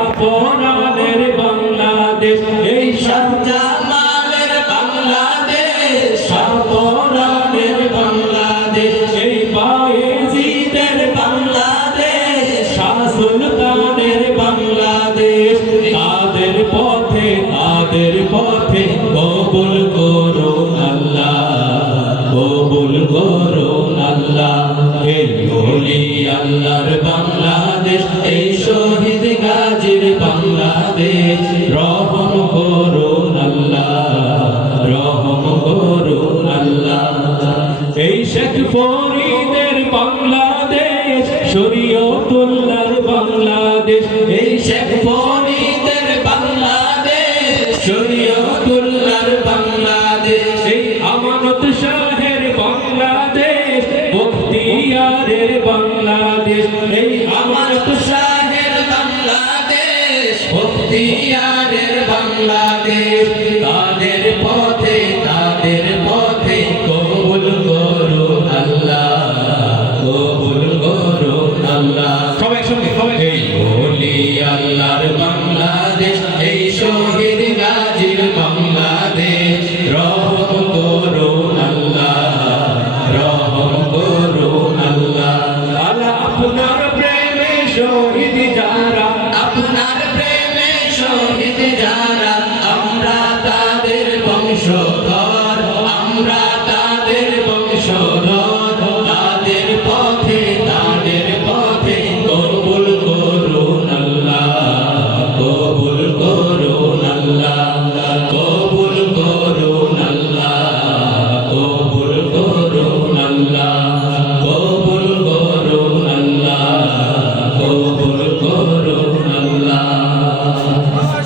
শাহপরানের বাংলাদেশ, এই শাহজালালের বাংলাদেশ, শাহপরানের বাংলাদেশ, এই বায়েজিদের বাংলাদেশ, শাহ সুলতানের বাংলাদেশ। তাদের পথে কবুল করুন আল্লাহ, কবুল করুন আল্লাহ। এই ওলি আল্লাহর বাংলাদেশ, এই শহীদ গাজীর বাংলাদেশ, রহম করুন আল্লাহ, রহম করুন আল্লাহ। এই শেখ ফরিদের বাংলাদেশ, শরীয়তুল্লাহর বাংলাদেশ, এই শেখ ফরিদের বাংলাদেশ, শরীয়তুল্লাহর বাংলাদেশ। এই আমানত শাহের বাংলাদেশ, বখতিয়ারের বাংলাদেশ, এই আমানত শাহের বাংলাদেশ, বখতিয়ারের বাংলাদেশ। তাদের পথে কবুল করুন আল্লাহ, কবুল করুন আল্লাহ। সবাই একসঙ্গে, সবাই। এই ওলি আল্লাহর বাংলাদেশ, এই শহীদ গাজীর বাংলাদেশ, রহম করুন আল্লাহ, রহম করুন আল্লাহ। আল্লাহ আপনার প্রেমে শহীদ যারা, আপনার প্রেমে শহীদ যারা, আমরা তাদের বংশধর, আমরা তাদের বংশধর। তাদের পথে কবুল করুন আল্লাহ, কবুল করুন আল্লাহ, কবুল করুন আল্লাহ, কবুল করুন আল্লাহ, কবুল করুন আল্লাহ, কবুল করুন আল্লাহ।